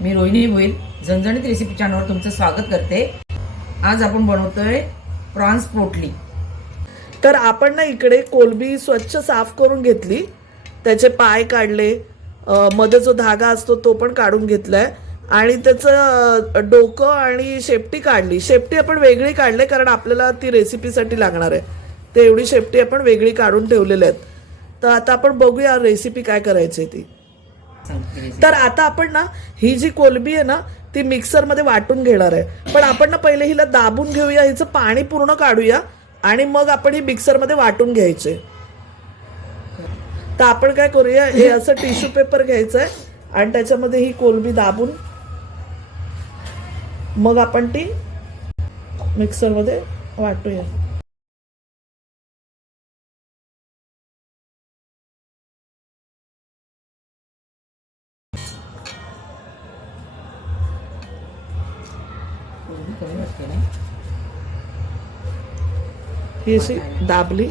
मी रोहिणी भोईल झणझणीत रेसिपी चॅनलवर तुमचं स्वागत करते। आज आपण बनवतोय प्रॉन्स पोटली। तर आपण ना इकडे कोलंबी स्वच्छ साफ करून घेतली, त्याचे पाय काढले, मध्ये जो धागा असतो तो पण काढून घेतलाय आणि त्याचं डोकं आणि शेपटी काढली। शेपटी आपण वेगळी काढले कारण आपल्याला ती रेसिपीसाठी लागणार आहे, ते एवढी शेपटी आपण वेगळी काढून ठेवलेल्या आहेत। तर आता आपण बघूया रेसिपी काय करायची ती। तर आता आपण ना ही जी कोलंबी आहे ना ती मिक्सरमध्ये वाटून घेणार आहे, पण आपण ना पहिले हिला दाबून घेऊया, हिचं पाणी पूर्ण काढूया आणि मग आपण ही मिक्सरमध्ये वाटून घ्यायचे। तर आपण काय करूया, हे असं टिश्यू पेपर घ्यायचं आहे आणि त्याच्यामध्ये ही कोलंबी दाबून मग आपण ती मिक्सरमध्ये वाटूया। ही अशी दाबली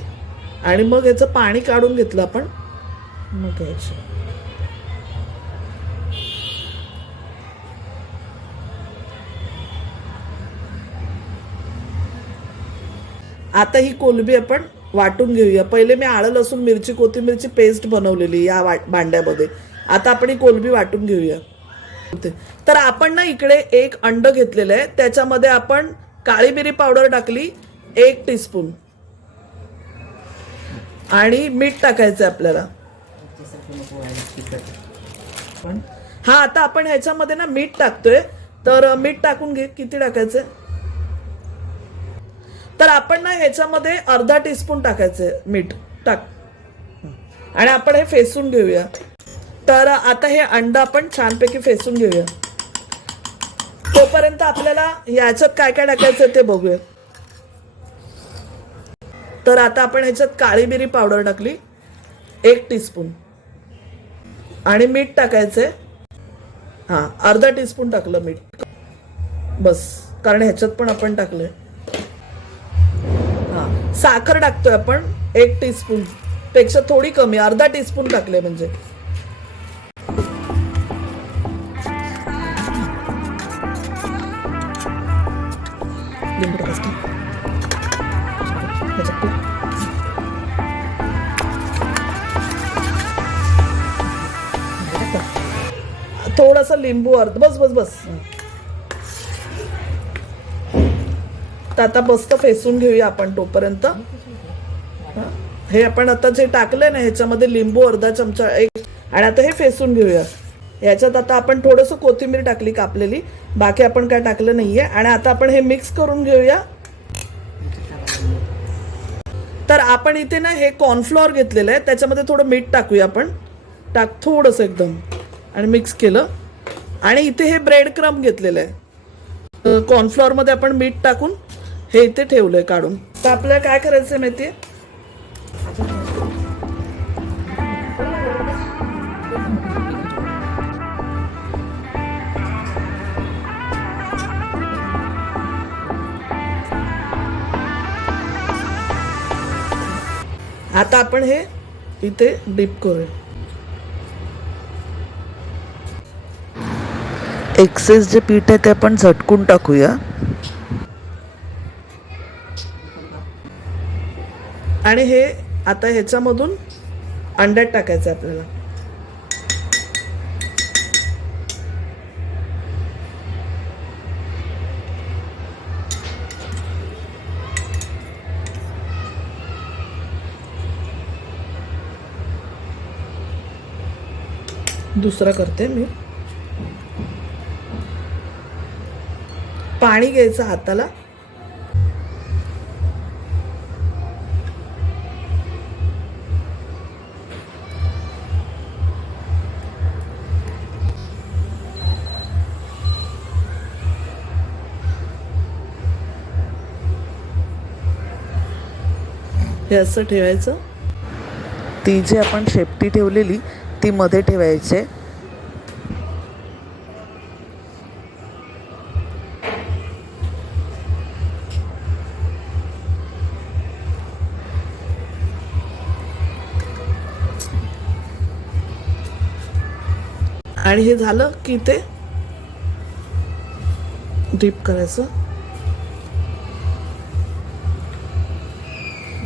आणि मग याचं पाणी काढून घेतलं आपण, मग घ्यायचं। आता ही कोलंबी आपण वाटून घेऊया। पहिले मी आलं लसूण मिरची कोथिंबीरची पेस्ट बनवलेली या भांड्यामध्ये, आता आपण ही कोलंबी वाटून घेऊया। तर आपण ना इकडे एक अंड घेतलेलं आहे, त्याच्यामध्ये आपण काळी मिरी पावडर टाकली 1 टीस्पून आणि मीठ टाकायचं आपल्याला। हा, आता आपण ह्याच्यामध्ये ना मीठ टाकतोय, तर मीठ टाकून घे, किती टाकायचं। तर आपण ना ह्याच्यामध्ये अर्धा टीस्पून टाकायचं मीठ टाक आणि आपण हे फेसून घेऊया। तर आता हे अंड आपण छानपैकी फेसून घेऊया। तोपर्यंत आपल्याला याच्यात काय काय टाकायचं ते बघूया। तर आता आपण ह्याच्यात काळी मिरी पावडर टाकली 1 टीस्पून आणि मीठ टाकायचंय, हा अर्धा टीस्पून टाकलं मीठ बस, कारण ह्याच्यात पण आपण टाकलंय। हा, साखर टाकतोय आपण 1 टीस्पून पेक्षा थोडी कमी, अर्धा टीस्पून टाकले म्हणजे। थोडासा लिंबू अर्ध, बस बस बस। तर आता मस्त फेसून घेऊया आपण तोपर्यंत। हे आपण आता जे टाकलंय ना ह्याच्यामध्ये लिंबू अर्धा चमचा एक, आणि आता हे फेसून घेऊया। याच्यात आता आपण थोडंसं कोथिंबीर टाकली कापलेली, बाकी आपण काय टाकलं नाहीये। आणि आता आपण हे मिक्स करून घेऊया। तर आपण इथे ना हे कॉर्नफ्लॉवर घेतलेलं आहे, त्याच्यामध्ये थोडं मीठ टाकूया आपण, टाक थोडंसं एकदम, आणि मिक्स केलं। आणि इथे हे ब्रेड क्रम्ब घेतलेलं आहे, कॉर्नफ्लॉवर मध्ये आपण मीठ टाकून हे इथे ठेवलंय काढून। तर आपल्याला काय करायचंय माहितीये, आता आपण हे इथे डिप करूया। एक्सेस जे पीठ आहे ते आपण झटकून टाकूया आणि हे आता ह्याच्यामधून अंड्यात टाकायचं आपल्याला। दुसरा करते मी, पाणी घ्यायचं हाताला, हे असं ठेवायचं। ती जी आपण शेपटी ठेवलेली ती मध्ये ठेवायचे। आणि हे झालं की ते डीप करायचं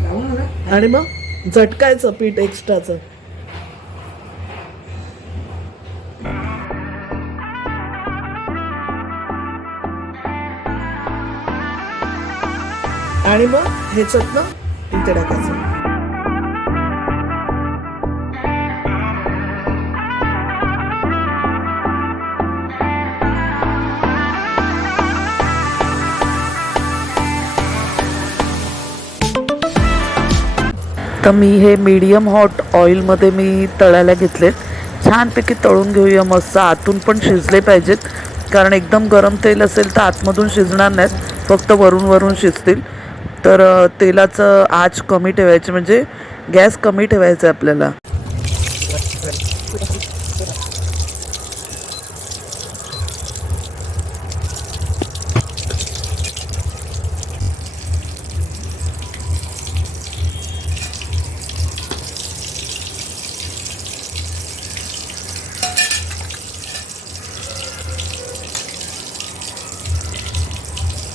लावून ना आणि मग झटकायचं पीठ एक्स्ट्राचं. आणि मग ह्याच्यातनं इथे टाकायचं. तर मी हे मीडियम हॉट ऑइलमध्ये मी तळायला घेतलेत. छानपैकी तळून घेऊया मस्त. आतून पण शिजले पाहिजेत, कारण एकदम गरम तेल असेल तर आतमधून शिजणार नाहीत, फक्त वरून वरून शिजतील. तर तेलाचं आच कमी ठेवायची, म्हणजे गॅस कमी ठेवायचा आहे आपल्याला.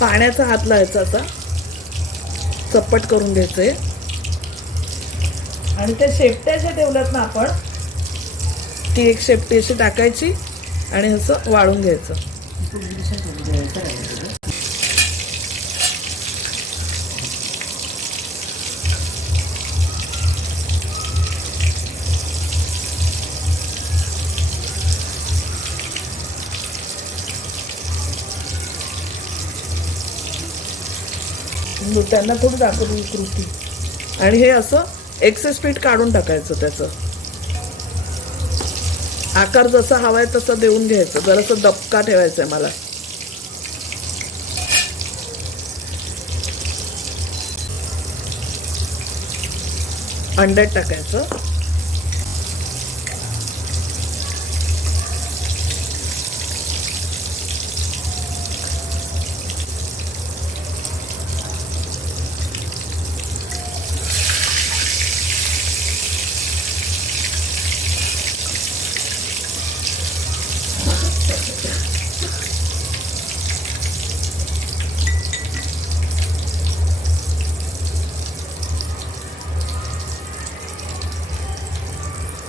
पाण्याचा हात लावायचा, आता चप्पट करून घ्यायचे. आणि त्या शेपट्या ज्या ठेवल्यात ना आपण, ती एक शेपटी अशी टाकायची आणि असं वाळून घ्यायचं. त्यांना थोडी दाखवली कृती. आणि हे असं एक्सेस पीठ काढून टाकायचं. त्याचं आकार जसा हवाय तसा देऊन घ्यायचं. जरासं दबका ठेवायचा आहे मला. अंड्यात टाकायचं.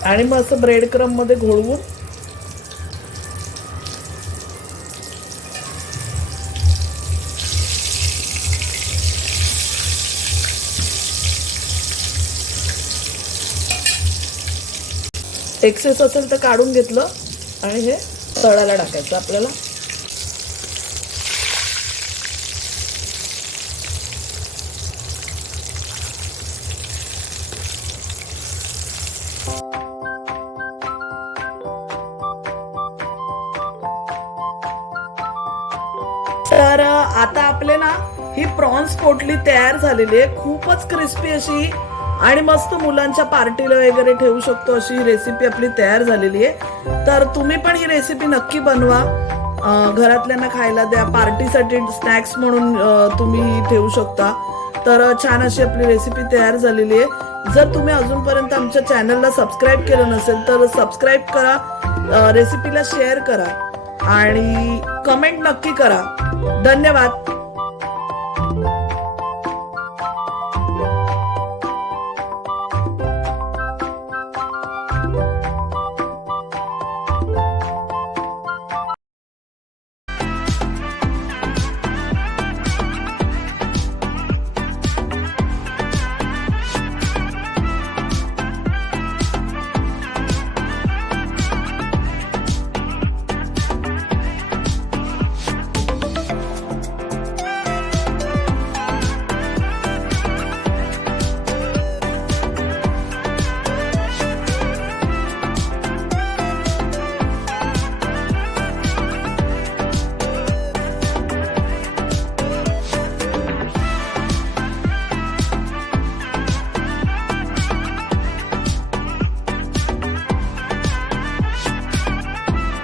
आणि मग असं ब्रेड क्रम मध्ये घोळवून एक्सेस असेल तर काढून घेतलं आणि हे तळायला टाकायचं आपल्याला. तर आता आपले ना ही प्रॉन्स पोटली तयार झालेली आहे. खूपच क्रिस्पी अशी आणि मस्त मुलांच्या पार्टीला वगैरे ठेवू शकतो अशी रेसिपी आपली तयार झालेली आहे. तर तुम्ही पण ही रेसिपी नक्की बनवा, घरातल्यांना खायला द्या, पार्टीसाठी स्नॅक्स म्हणून तुम्ही ठेवू शकता. तर छान अशी आपली रेसिपी तयार झालेली आहे. जर तुम्ही अजूनपर्यंत आमच्या चॅनलला सबस्क्राईब केलं नसेल तर सबस्क्राईब करा, रेसिपीला शेअर करा आणि कमेंट नक्की करा. धन्यवाद.